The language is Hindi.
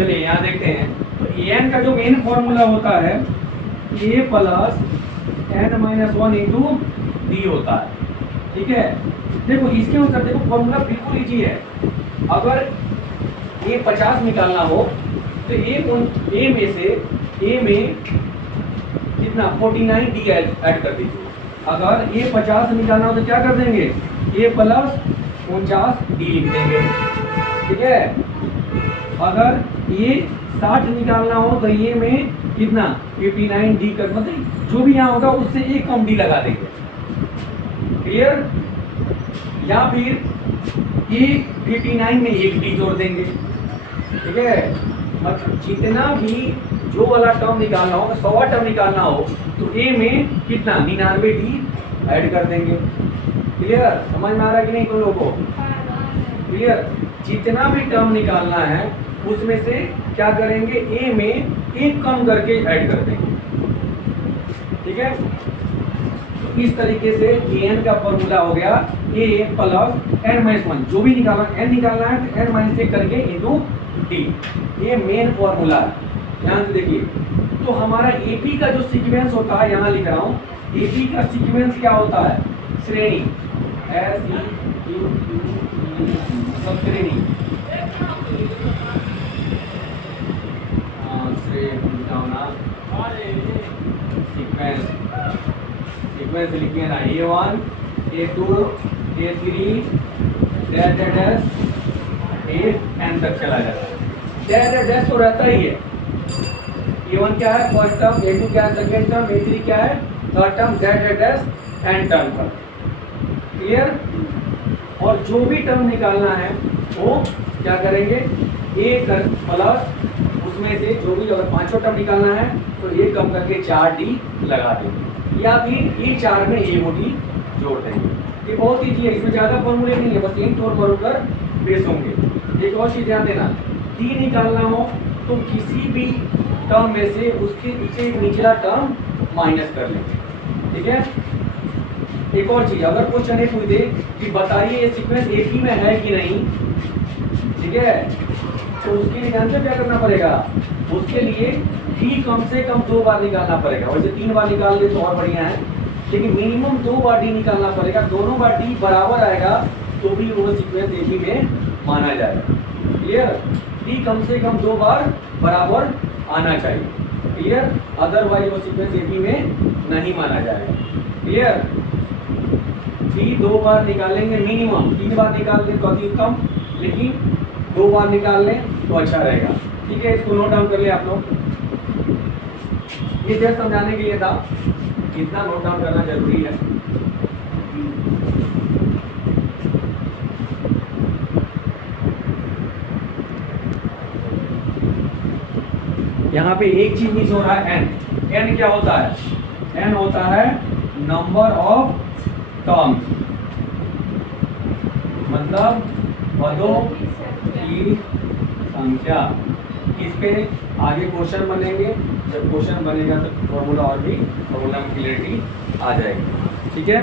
चलिए यहाँ देखते हैं। तो एन का जो मेन फॉर्मूला होता है a plus n minus one into d होता है, ठीक है। देखो इसके अनुसार देखो फॉर्मूला बिल्कुल इजी है। अगर ए 50 निकालना हो तो ए में से ए में कितना 49 डी ऐड कर दीजिए। अगर ए 50 निकालना हो तो क्या कर देंगे, ए प्लस 49 डी लिख देंगे, ठीक है। अगर ए 60 निकालना हो तो ए में कितना 59 डी कर, मतलब जो भी यहाँ होगा उससे एक कम डी लगा देंगे, क्लियर। या फिर ए 59 में एक डी जोड़ देंगे, ठीक है। मतलब जितना भी जो वाला टर्म निकालना हो, 100वां टर्म निकालना हो तो ए में कितना 99 डी ऐड कर देंगे, क्लियर। समझ में आ रहा है कि नहीं तुम लोगों को, क्लियर। जितना भी टर्म निकालना है उसमें से क्या करेंगे, ए में एक कम करके ऐड कर देंगे, ठीक है। तो इस तरीके से एन का फॉर्मूला हो गया ए प्लस एन माइनस वन, जो भी निकालना एन निकालना है तो एन माइनस एक करके इंटू डी, ये मेन फॉर्मूला है। ध्यान से देखिए। तो हमारा एपी का जो सीक्वेंस होता है, यहाँ लिख रहा हूँ, एपी का सीक्वेंस क्या होता है, श्रेणी, एस सब श्रेणी, सीक्वेंस लिखिए ना, A1 A2 A3 dash dash N तक चला जाता है। डैश डैश तो रहता ही है। A1 क्या है फर्स्ट टर्म, A2 क्या है सेकंड टर्म, A3 क्या है third term, dash dash N term पर, क्लियर। और जो भी टर्म निकालना है वो क्या करेंगे, ए कर प्लस उसमें से जो भी, अगर पांचों टर्म निकालना है तो ए कम करके 4 डी लगा देंगे, या फिर ए 4 में ए डी जोड़ देंगे। ये बहुत ईजी है, इसमें ज़्यादा फॉर्मूले नहीं है, बस इन तौर पर ऊपर बेस होंगे। एक और चीज़ ध्यान देना, डी निकालना हो तो किसी भी टर्म में से उससे निचला टर्म माइनस कर लेंगे, ठीक है। एक और चीज़, अगर क्वेश्चन ये पूछ दे कि बताइए ये सीक्वेंस एक ही में है कि नहीं, ठीक है, तो उसके लिए जानते क्या करना पड़ेगा, उसके लिए डी कम से कम 2 बार निकालना पड़ेगा। वैसे 3 बार निकाल ले तो और बढ़िया है, लेकिन मिनिमम 2 बार डी निकालना पड़ेगा। दोनों बार डी बराबर आएगा तो भी वो सीक्वेंस एक ही में माना जाएगा, क्लियर। डी कम से कम 2 बार बराबर आना चाहिए, क्लियर, अदरवाइज वो सीक्वेंस एक ही में नहीं माना जाएगा, क्लियर। डी 2 बार निकालेंगे मिनिमम, 3 बार निकाल दें तो अति उत्तम, लेकिन 2 बार निकाल लें तो अच्छा रहेगा, ठीक है। इसको नोट डाउन कर ले आप लोग। ये जस्ट समझाने के लिए था, कितना नोट डाउन करना जरूरी है। यहाँ पे एक चीज मिस हो रहा है, एन। एन क्या होता है, एन होता है नंबर ऑफ टर्म्स, मतलब पदों की संख्या। इस पे आगे क्वेश्चन बनेंगे, जब क्वेश्चन बनेगा तो फॉर्मूला और भी, फॉर्मूला में क्लियरिटी आ जाएगी, ठीक है।